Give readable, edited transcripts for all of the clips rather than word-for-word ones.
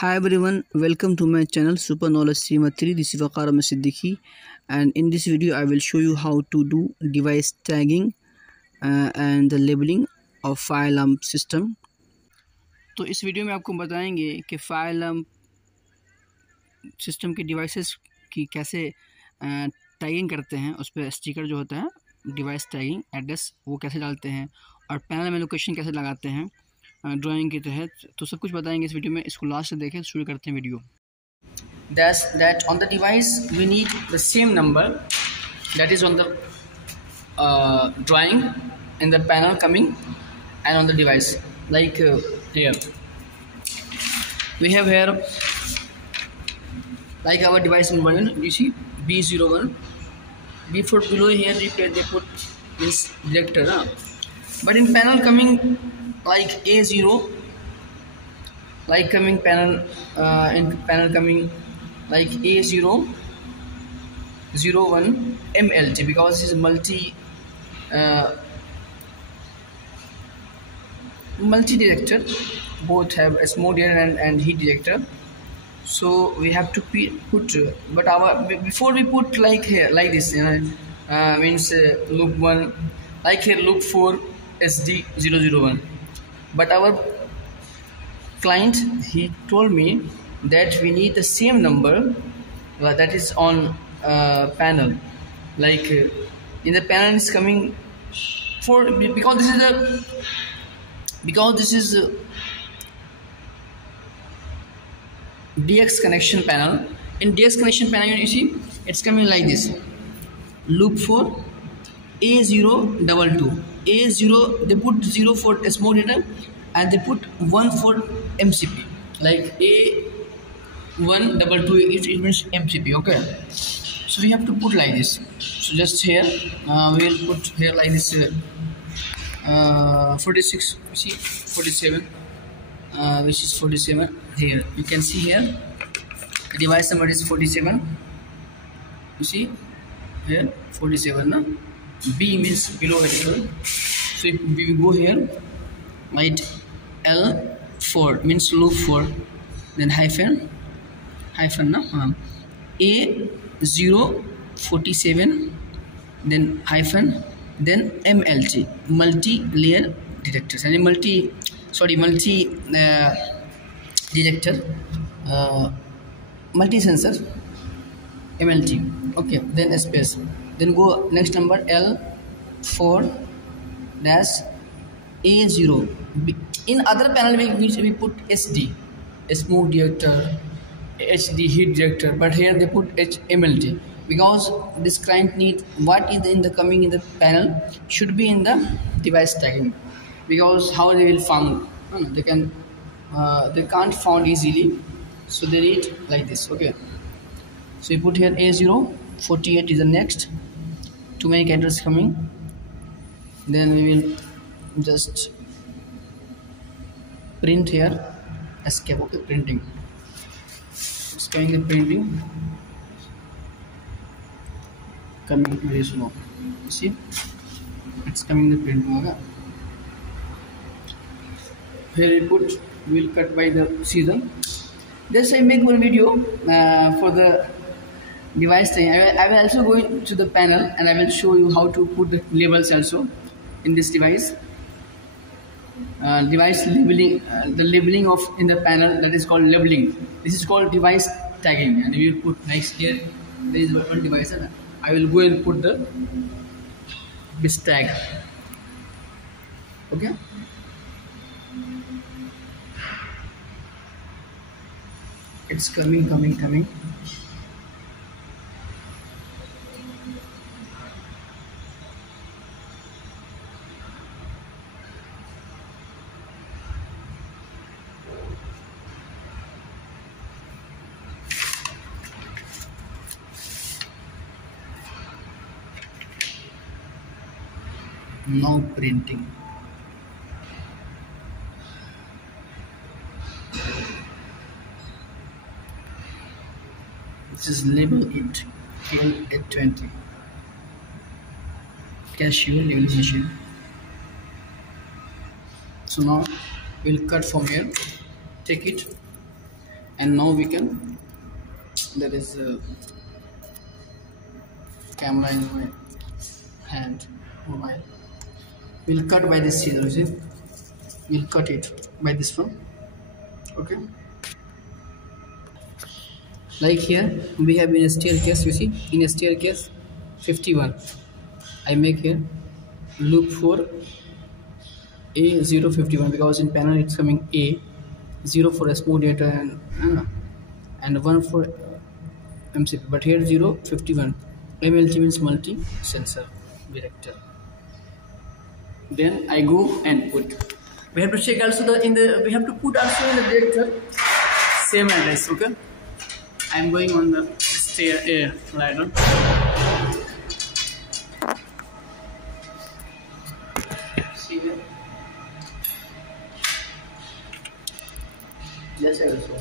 Hi everyone, welcome to my channel Super Knowledge Streamer 3. This is WAQAR SIDDIQUE, and in this video I will show you how to do device tagging and the labeling of fire alarm system. तो इस video में आपको बताएंगे कि fire alarm system के devices की कैसे tagging करते हैं। उस पर स्टिकर जो होता है डिवाइस टैगिंग एड्रेस वो कैसे डालते हैं और पैनल में लोकेशन कैसे लगाते हैं ड्राइंग के तहत। तो सब कुछ बताएंगे इस वीडियो में, इसको लास्ट से देखें। शुरू करते हैं video. That on the device we need the same number that is on the drawing in the panel coming and on the device, like here we have here like our device number, you see B01. Before below here they put this director, but in panel coming like A0, like coming panel in panel coming like A001 MLT, because this is multi director, both have a smoke detector and heat detector. So we have to put but our before we put like here like this, means loop 1, like here loop 4 SD001. But our client, he told me that we need the same number that is on panel, like in the panel is coming for, because this is a DX connection panel. In DX connection panel, you see it's coming like this: loop 4 A022. A0 they put 0 for smoke detector and they put 1 for MCP, like A122, it means MCP. Okay, so we have to put like this. So just here we will put here like this 46, you see 47, which is 47. Here you can see here the device number is 47. You see here 47, no? B means below vertical. So if we go here, write L4 means loop 4, then hyphen no? A047, then hyphen, then MLT, multi-layer detectors, and multi detector, multi-sensor, MLT. Okay, then space, then go next number L4 dash A0. In other panel we put SD, smoke detector, HD heat detector, but here they put MLT, because this client need what is in the coming in the panel should be in the device tagging, because how they will found, they can't found easily, so they need like this. Okay, so you put here A048 is the next to make address coming, then we will just print here escape. Okay, printing, it's coming the printing, coming very slow. You see it's coming the printing. Okay, here we put, we will cut by the scissor. Just I make one video for the device thing. I will also go to the panel and I will show you how to put the labels also in this device. Device labeling, the labeling of in the panel, that is called labeling. This is called device tagging, and we will put next here there is one device and I will go and put this tag. Okay, it's coming. Now printing. This is label it KL820 cashier labeling machine. So now we'll cut from here, take it and now we can, there is a camera in my hand, mobile. We'll cut by this scissors. We'll cut it by this one. Okay, like here we have in a staircase, you see, in a staircase 51, I make here loop for A051 because in panel it's coming A, 0 for SMO data and 1 for MCP, but here 051. MLT means multi sensor detector. Then I go and put. We have to check also we have to put also in the detector same address. Okay, I am going on the stair ladder. See here. Yes, I will show.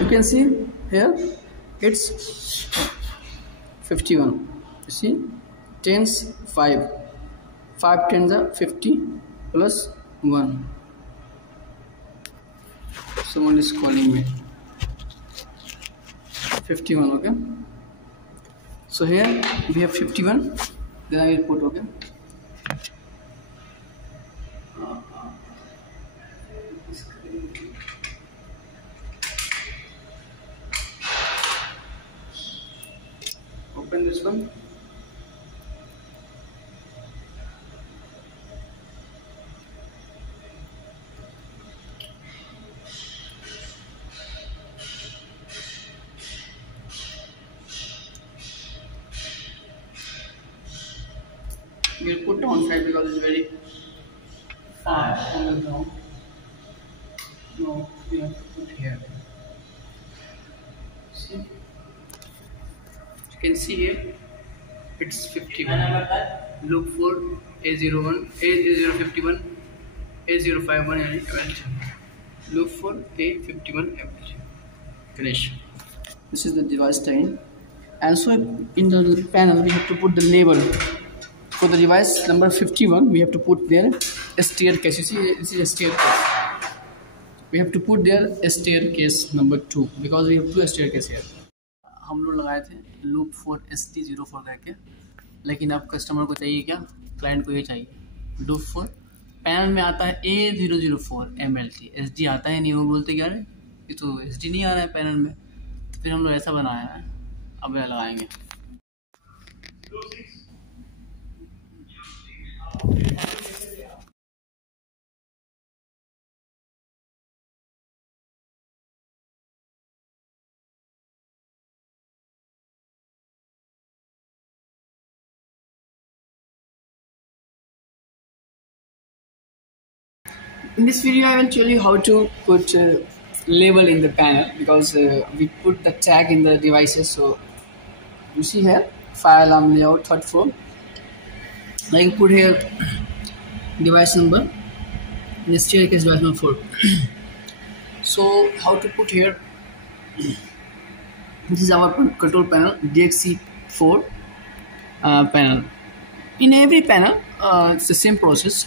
You can see here it's 51. You see, tens 5. 5 tens are 50 plus 1. Someone is calling me. 51. Okay. So here we have 51. Then I will put. Okay. Open this one. We'll put on side because it's very far from the ground. No, we have to put here. See? You can see here it's 51. Look for A01, A051, A051 and A12. Look for A51 average. Finish. This is the device time. And so in the panel we have to put the label. For the device number 51, we have to put there a staircase. You see, this is a staircase. We have to put there a staircase number 2 because we have 2 staircase here. हम लोग लगाए थे loop for ST04 करके, लेकिन अब customer को चाहिए क्या, क्लाइंट को ये चाहिए loop for पैनल में आता है A004 MLT, SD आता है नहीं, वो बोलते क्या है ये तो SD नहीं आ रहा है पैनल में, तो फिर हम लोग ऐसा बनाया है, अब यह लगाएंगे. In this video, I will tell you how to put label in the panel because we put the tag in the devices. So you see here, fire alarm layout 3rd floor. I put here device number in the staircase device number 4. So how to put here? This is our control panel, DXC4 panel. In every panel, it's the same process.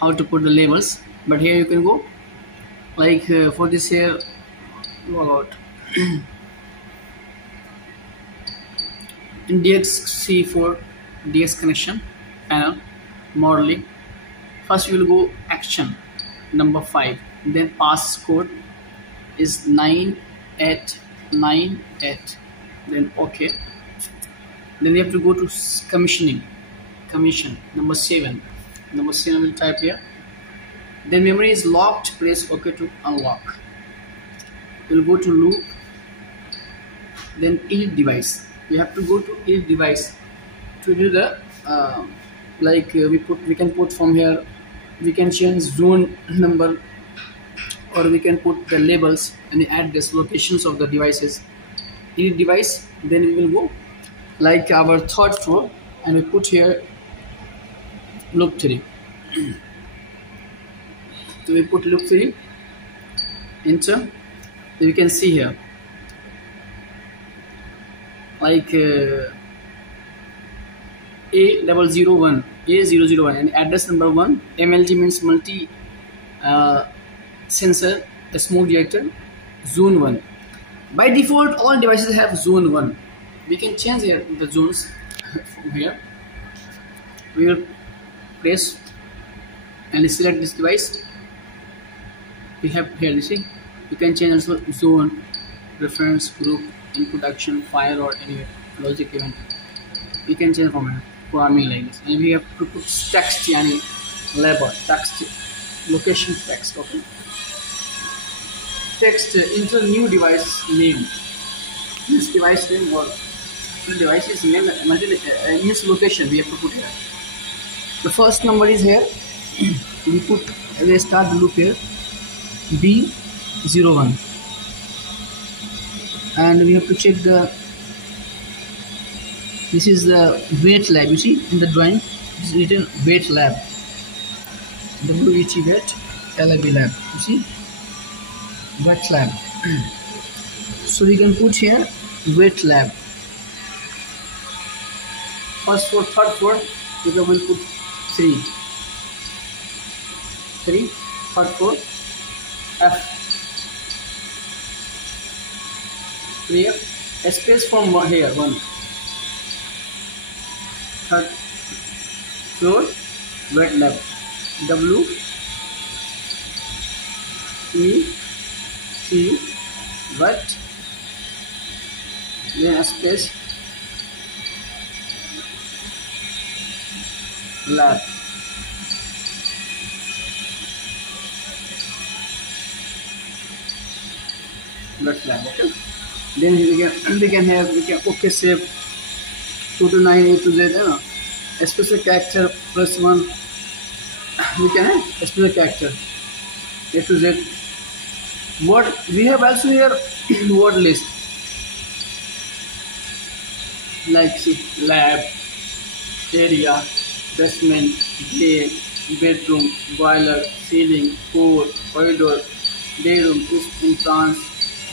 How to put the labels, but here you can go like for this here log out in DXC4 DX connection panel modeling. First you will go action number 5, then passcode is 9898, then OK. Then we have to go to commission number 7. Number 7 will type here. Then memory is locked, press OK to unlock. We'll go to loop, then edit device. We have to go to edit device to do the we can put from here, we can change zone number, or we can put the labels and the address locations of the devices. Edit device, then we will go like our 3rd floor and we put here loop 3. So we put loop 3, enter. Then you can see here like A001 and address number 1. MLT means multi sensor the smoke detector, zone 1. By default, all devices have zone 1. We can change here the zones from here. We will press and select this device. We have here, you see, you can change also zone, reference, group, input action, fire or any logic event. You can change from here, programming like this. And we have to put text, yani label, text, location text, okay. Text, enter new device name. This device name or device is name, use location we have to put here. The first number is here. We start the loop here, B01, and we have to check the. This is the weight lab. You see in the drawing, it's written weight lab. WET weight LAB lab. You see, weight lab. So we can put here weight lab. First floor, third floor, we will put 3, third floor, F, 3F, space from here, 1, third floor, wet lab, W, E, T, wet, then a space, lab. Wet lab, okay. Then we can okay save 2 to 9 A to Z, you know, a specific character plus 1. We can have a specific character A to Z. Word we have also here word list like see lab, area, basement, day, bedroom, boiler, ceiling, core, corridor, dayroom, east entrance,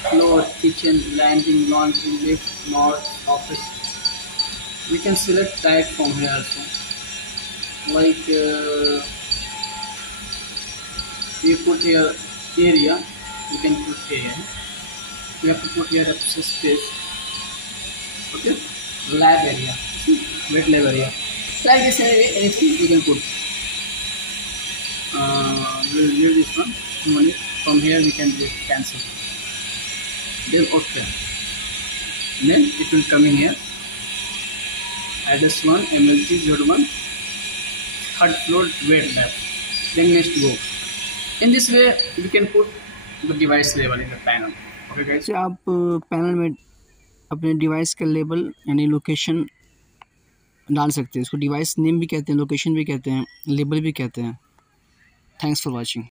floor, kitchen, landing, laundry, lift, north, office. We can select type from here also. Like we put here area, we can put area. We have to put here a space. Okay, lab area, wet lab area. Like this, anything you can put. We'll use this one. From here we can just cancel. Then okay. Then it will come in here. Address 1, MLT 01, third floor, wet lab. Then next go. In this way, we can put the device label in the panel. Okay, guys. So आप panel में अपने device का label यानी location डाल सकते हैं. इसको device name भी कहते हैं, location भी कहते हैं, label भी कहते हैं. Thanks for watching.